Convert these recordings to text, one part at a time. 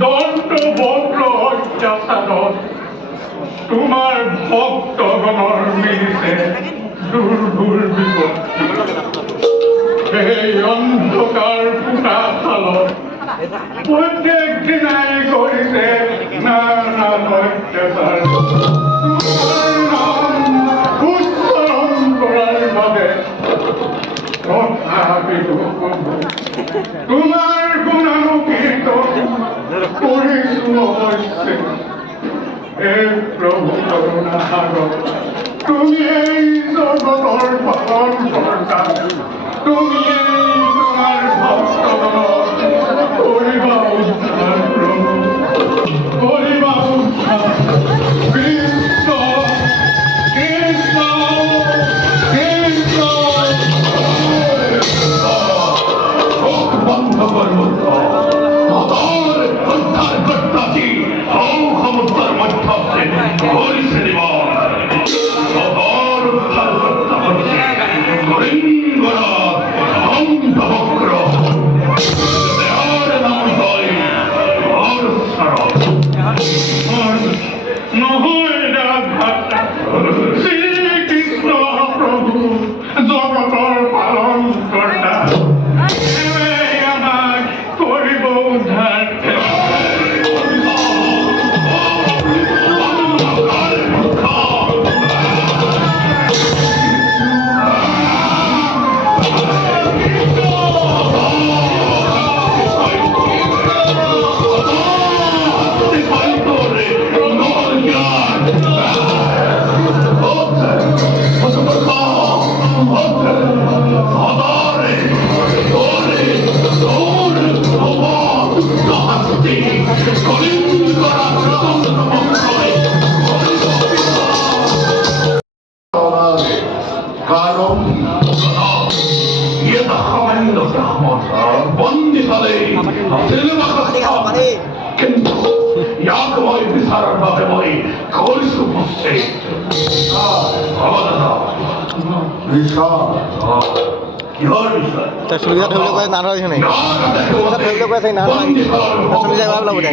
দণ্ড বক্র অত্যাচার তোমার ভক্তগণর মিলিছে দূর দূর বিপদ এই অন্ধকার ফুটা খালত প্রত্যেক দিনাই করিছে নানা অত্যাচার তোমার নাম উচ্চারণ করার বাবে তোমার গুণানুকীর্ত করিছো অবশ্যই হে প্রভু করুণা সাগর তুমি এই জগতর পালন কর্তা তুমি এই তোমার ভক্তগণ করিবা উদ্ধার প্রভু করিবা উদ্ধার কৃষ্ণ কৃষ্ণ কৃষ্ণ বন্ধ করবো উদ্ধার করতাছি সমুদ্রের মধ্যে হরিষে নিবাস উদ্ধার করতে হচ্ছে কলিঙ্গরাজ অন্ধবক্র নাম হয় শ্রীকৃষ্ণ প্রভু জগতর পালন কর্তা আমার করিব উদ্ধার কিন্তু ಯಾಕವಾಗಿ ವಿಚಾರವಾದ ಮಾಡಿ ಕೌಲಿಸು ಮುಚ್ಚೆ সুবিধা ধৰিবলৈ কৈ নাৰ হৈছে নাই ধৰিবলৈ কৈ আছে নাৰ সুবিধা ভাল হ'ব দে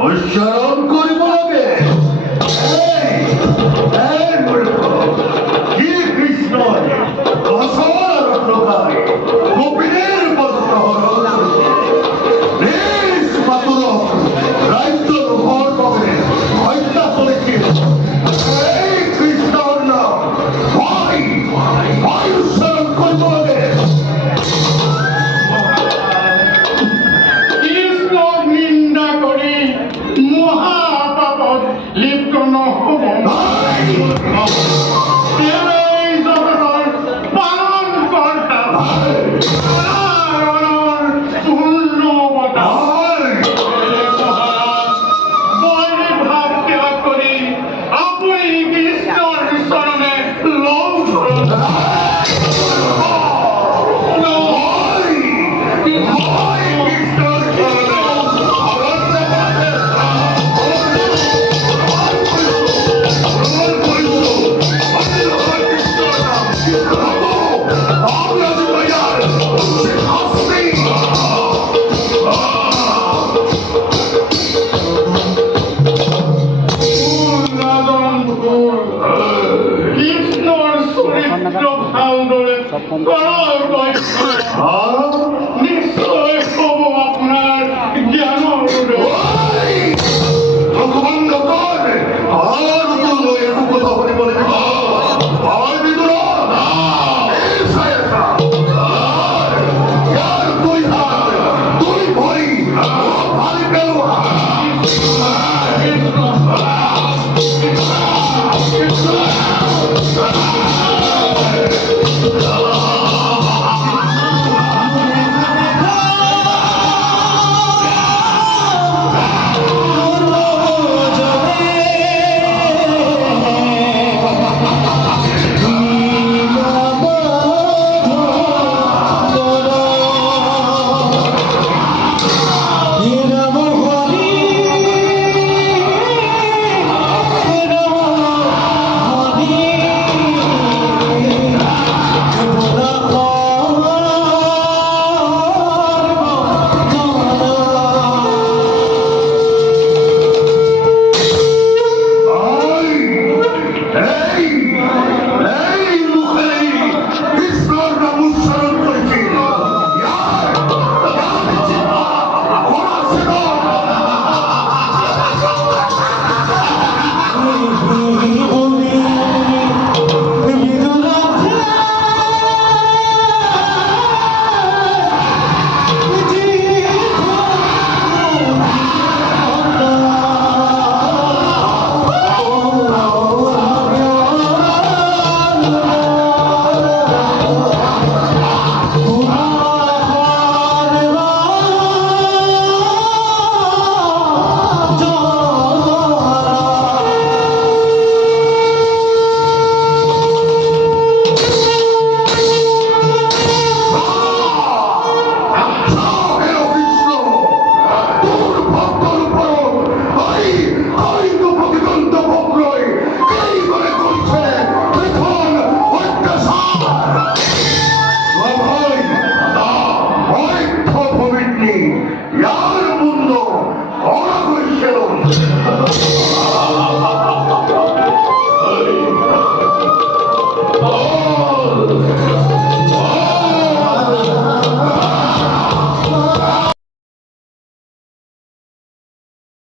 উচ্চারণ করিব লাগে কি কৃষ্ণ অসমার প্রকার গোপীদের পত্র মাতুর রাজ্য ভর করে হত্যা করেছিল এই কৃষ্ণর নাম ভাই ভাই উচ্চারণ করিব লাগে লিপ্ত নহব পালন কর্তা পূর্ণ ভাব ত্যাগ করি আপনি কৃষ্ণর স্মরণে লোভ কৃষ্ণর চরিত্র ভাল দরে নিশ্চয় হব আপনার জ্ঞান ভগবান আর তো একটু কথা বলে বলে Yeah!